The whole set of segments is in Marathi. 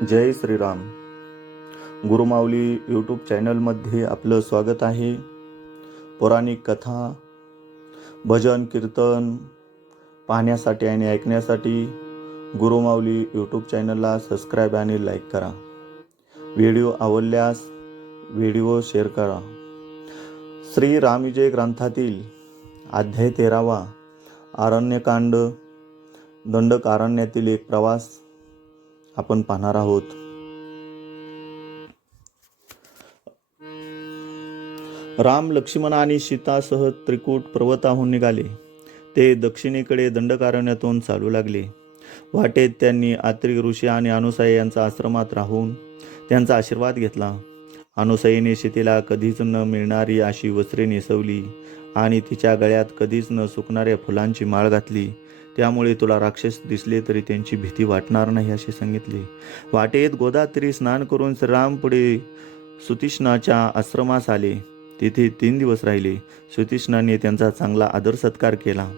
जय श्रीराम. गुरुमाऊली यूट्यूब चॅनलमध्ये आपलं स्वागत आहे. पौराणिक कथा, भजन, कीर्तन पाहण्यासाठी आणि ऐकण्यासाठी गुरुमाऊली यूट्यूब चॅनलला सबस्क्राईब आणि लाईक करा. व्हिडिओ आवडल्यास व्हिडिओ शेअर करा. श्री रामविजय ग्रंथातील अध्याय 13वा अरण्यकांड, दंडकारण्यातील एक प्रवास आपण पाहणार आहोत. राम, लक्ष्मण आणि सीतासह त्रिकूट पर्वताहून निघाले. ते दक्षिणेकडे दंडकारण्यातून चालू लागले. वाटेत त्यांनी अत्री ऋषी आणि अनुसया यांच्या आश्रमात राहून त्यांचा आशीर्वाद घेतला. अनुसयेने सीतेला कधीच न मिळणारी अशी वस्त्रे नेसवली आणि तिच्या गळ्यात कधीच न सुकणाऱ्या फुलांची माळ घातली. त्यामुळे तुला राक्षस दिसले तरी त्यांची भीती वाटणार नाही असे सांगितले. वाटेत गोदावरी स्नान करून श्रीराम पुढे सुतीक्ष्णाच्या आश्रमास आले. तिथे 3 दिवस राहिले. सुतीक्ष्णाने त्यांचा चांगला आदर सत्कार केला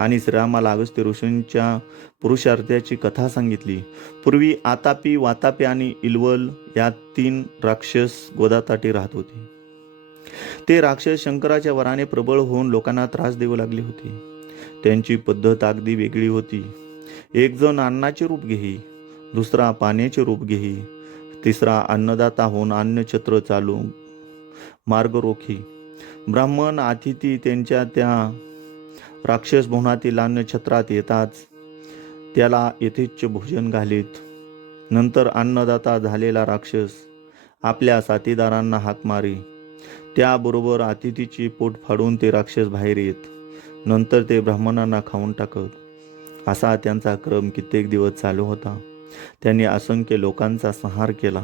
आणि श्रीरामाला अगस्त्य ऋषींच्या पुरुषार्थाची कथा सांगितली. पूर्वी आतापी, वातापी आणि इलवल या 3 राक्षस गोदाताटी राहत होते. ते राक्षस शंकराच्या वराने प्रबळ होऊन लोकांना त्रास देऊ लागले होते. त्यांची पद्धत अगदी वेगळी होती. एक जण अन्नाचे रूप घेई, दुसरा पाण्याचे रूप घेई, तिसरा अन्नदाता होऊन अन्नछत्र चालू मार्ग रोखी. ब्राह्मण अतिथी त्यांच्या त्या राक्षस भवनातील अन्नछत्रात येताच त्याला यथेच्छ भोजन घालीत. नंतर अन्नदाता झालेला राक्षस आपल्या साथीदारांना हाक मारी. त्याबरोबर अतिथीची पोट फाडून ते राक्षस बाहेर येत. नंतर ते ब्राह्मणांना खाऊन टाकत. असा त्यांचा क्रम कित्येक दिवस चालू होता. त्यांनी असंख्य लोकांचा संहार केला.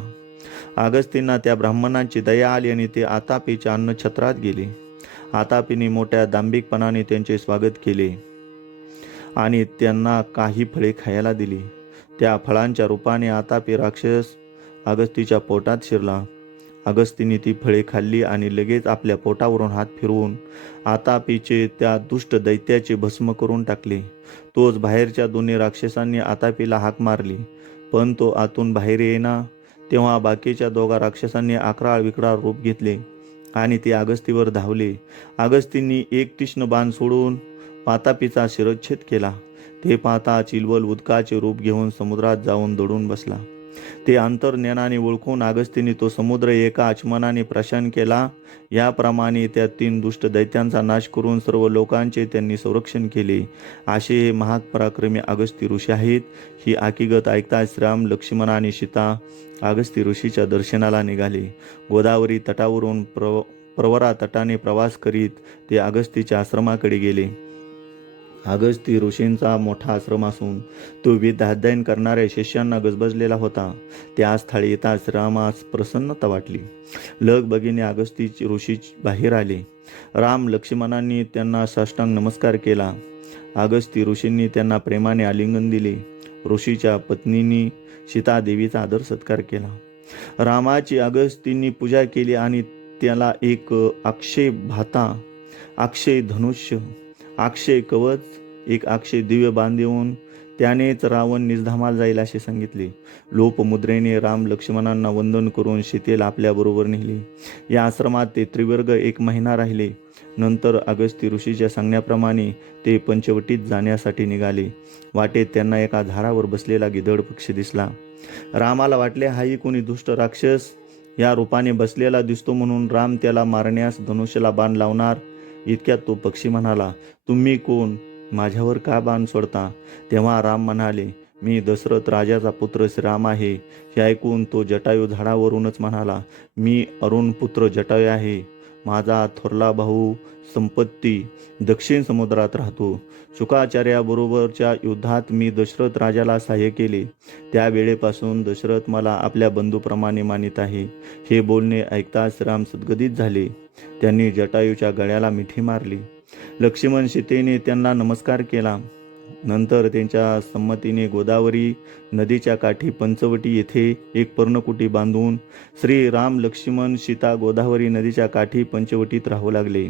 अगस्त्यांना त्या ब्राह्मणांची दया आली आणि ते आतापीच्या अन्नछत्रात गेले. आतापीने मोठ्या दांभिकपणाने त्यांचे स्वागत केले आणि त्यांना काही फळे खायला दिली. त्या फळांच्या रूपाने आतापी राक्षस अगस्तीच्या पोटात शिरला. अगस्तीने ती फळे खाल्ली आणि लगेच आपल्या पोटावरून हात फिरवून आतापीचे त्या दुष्ट दैत्याचे भस्म करून टाकले. तोच बाहेरच्या 2 राक्षसांनी आतापीला हाक मारली, पण तो आतून बाहेर येईना. तेव्हा बाकीच्या 2 राक्षसांनी अक्राळ विक्राळ रूप घेतले आणि ते अगस्तीवर धावले. अगस्तींनी एक तीक्ष्ण बाण सोडून आतापीचा शिरच्छेद केला. ते पाहता चिलवल उदकाचे रूप घेऊन समुद्रात जाऊन दडून बसला. ते अंतर्ज्ञानाने ओळखून अगस्तींनी तो समुद्र एका आचमनाने प्रशांत केला. याप्रमाणे त्या 3 दुष्ट दैत्यांचा नाश करून सर्व लोकांचे त्यांनी संरक्षण केले. असे हे महापराक्रमी अगस्ती ऋषी आहेत. ही हकीकत ऐकता श्रीराम, लक्ष्मण आणि सीता अगस्ती ऋषीच्या दर्शनाला निघाले. गोदावरी तटावरून प्रवरा तटाने प्रवास करीत ते अगस्तीच्या आश्रमाकडे गेले. अगस्ती ऋषींचा मोठा आश्रम असून तो विविध अध्ययन करणाऱ्या शिष्यांना गजबजलेला होता. त्या स्थळी येता श्रीरामास प्रसन्नता वाटली. लगबगीने अगस्ती ऋषी बाहेर आले. राम, लक्ष्मणांनी त्यांना साष्टांग नमस्कार केला. अगस्ती ऋषींनी त्यांना प्रेमाने आलिंगन दिले. ऋषीच्या पत्नींनी सीतादेवीचा आदर सत्कार केला. रामाची अगस्तींनी पूजा केली आणि त्याला एक अक्षय भाता, अक्षय धनुष्य, अक्षय कवच, एक अक्षय दिव्य बाण देऊन त्यानेच रावण निजधामाला जाईल असे सांगितले. लोपमुद्रेने राम लक्ष्मणांना वंदन करून सीतेला आपल्याबरोबर नेले. या आश्रमात ते त्रिवर्ग 1 महिना राहिले. नंतर अगस्ती ऋषीच्या सांगण्याप्रमाणे ते पंचवटीत जाण्यासाठी निघाले. वाटेत त्यांना एका झाडावर बसलेला गिधड पक्षी दिसला. रामाला वाटले, हाही कोणी दुष्ट राक्षस या रूपाने बसलेला दिसतो, म्हणून राम त्याला मारण्यास धनुष्याला बाण लावणार. इतक्यात तो पक्षी म्हणाला, तुम्ही कोण? माझ्यावर का बाण सोडता? तेव्हा राम म्हणाले, मी दशरथ राजाचा पुत्र श्रीराम आहे. हे ऐकून तो जटायू झाडावरूनच म्हणाला, मी अरुण पुत्र जटायू आहे. माझा थोरला भाऊ संपत्ती दक्षिण समुद्रात राहतो. शुकाचार्याबरोबरच्या युद्धात मी दशरथ राजाला सहाय्य केले. त्यावेळेपासून दशरथ मला आपल्या बंधूप्रमाणे मानित आहे. हे बोलणे ऐकता श्रीराम सद्गदित झाले. त्यांनी जटायूच्या गळ्याला मिठी मारली. लक्ष्मण सीतेने त्यांना नमस्कार केला. नंतर त्यांच्या संमतीने गोदावरी नदीच्या काठी पंचवटी येथे एक पर्णकुटी बांधून श्री राम, लक्ष्मण, सीता गोदावरी नदीच्या काठी पंचवटीत राहू लागले.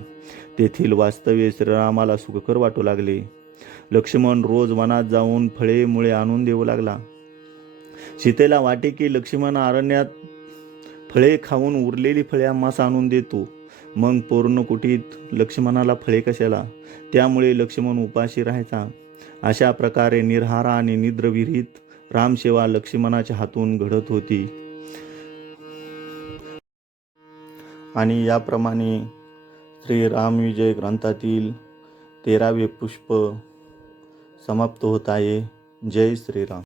तेथील वास्तव्य श्रीरामाला सुखकर वाटू लागले. लक्ष्मण रोज वनात जाऊन फळे मुळे आणून देऊ लागला. सीतेला वाटे की लक्ष्मण अरण्यात फळे खाऊन उरलेली फळे आम्हास आणून देतो. मग पौर्णकुटीत लक्ष्मणाला फळे कशाला? त्यामुळे लक्ष्मण उपाशी राहायचा. अशा प्रकारे निर्हार आणि निद्रविरहित रामसेवा लक्ष्मणाच्या हातून घडत होती. आणि याप्रमाणे श्री रामविजय ग्रंथातील 13वे पुष्प समाप्त होत आहे. जय श्रीराम.